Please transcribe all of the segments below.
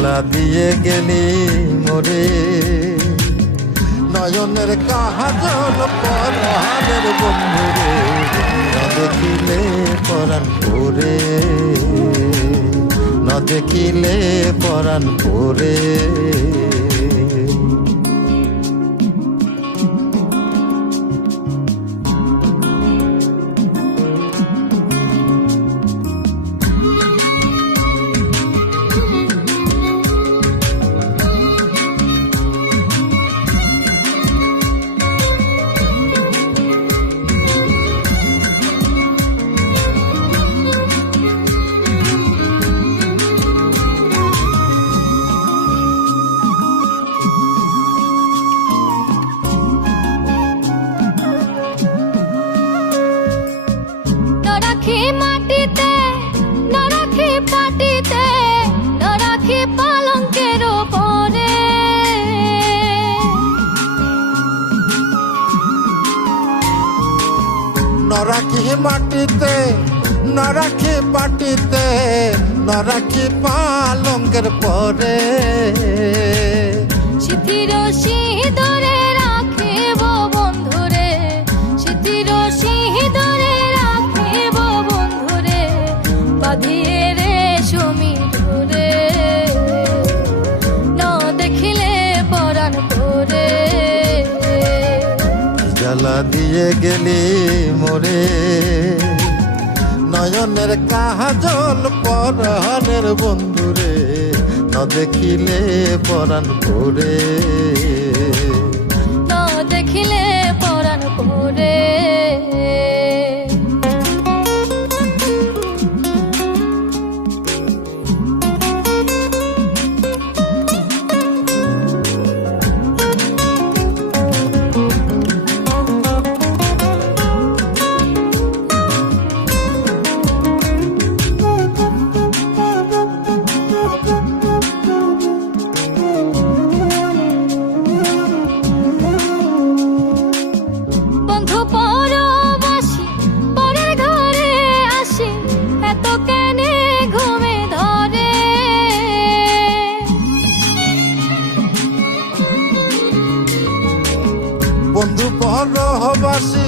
জ্বালা দিয়ে গেলি মোরে, নয়নের কাজল পরাণের বন্ধুরে, না দেখিলে পরাণ পরে, না দেখিলে পরাণ পরে। মাটিতে না রাখি পাটিতে, না রাখি পালঙ্কের উপরে, না রাখি মাটিতে, না রাখি পাটিতে, না রাখি পালঙ্কের পরে। স্মৃতির সিঁদুরে রাখিব বন্ধুরে, স্মৃতির সিঁদুরে রাখিব বন্ধুরে, বাঁধিয়ে রেশমি ডোরে, না দেখিলে পরাণ পরে। জ্বালা দিয়ে গেলি মোরে, নয়নের কাজল পরাণের বন্ধুরে, না দেখিলে পরাণ পরে, না দেখিলে পরাণ পরে। বন্ধু পরবাসী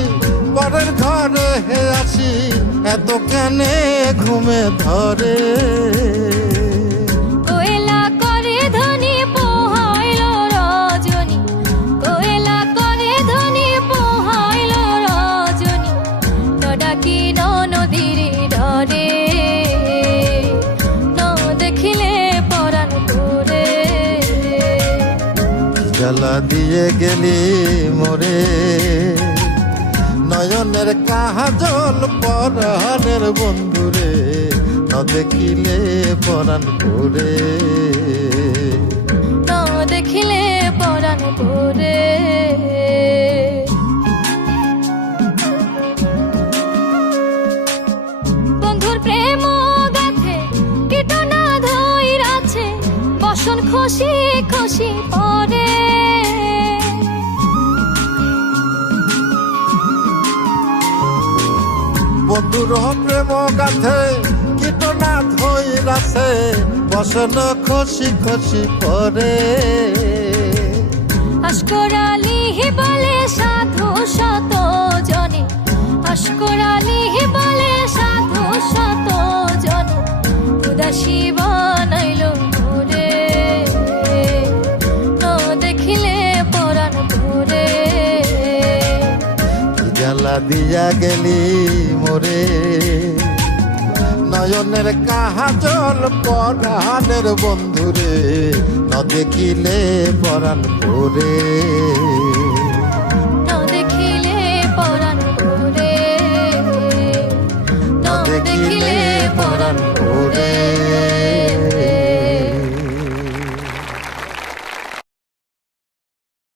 পরের ঘরে হে আসি, এত কেনে ঘুমে ধরে। কোয়েলা করে ধনী পোহাইল রজনী, কোয়েলা করে ধনী পোহাইল রজনী, ডাকি নদীর ডরে, না দেখিলে পরাণ পরে। জ্বালা দিয়ে গেলি মোরে, নয়নের কাজল পরাণের বন্ধুরে, না দেখিলে পরাণ পরে, না দেখিলে পরাণ পরে। বন্ধুর প্রেম গাথে কীটনা ধইরাছে, বসন খুশি খুশি পরে। বন্ধুর প্রেম গাথে কীটনা ধইরাছে, বসন খুশি খুশি পরে। আশকর আলী বলে সাধু শত জনে, আশকর আলী বলে সাধু শত জনে, উদাসী বানাইল মোরে, না দেখিলে পরাণ পরে। জ্বালা দিয়া গেলি মোরে, নয়নের কাজল পরাণের বন্ধুরে, না দেখিলে পরাণ পরে, না দেখিলে পরাণ পরে, না দেখিলে পরাণ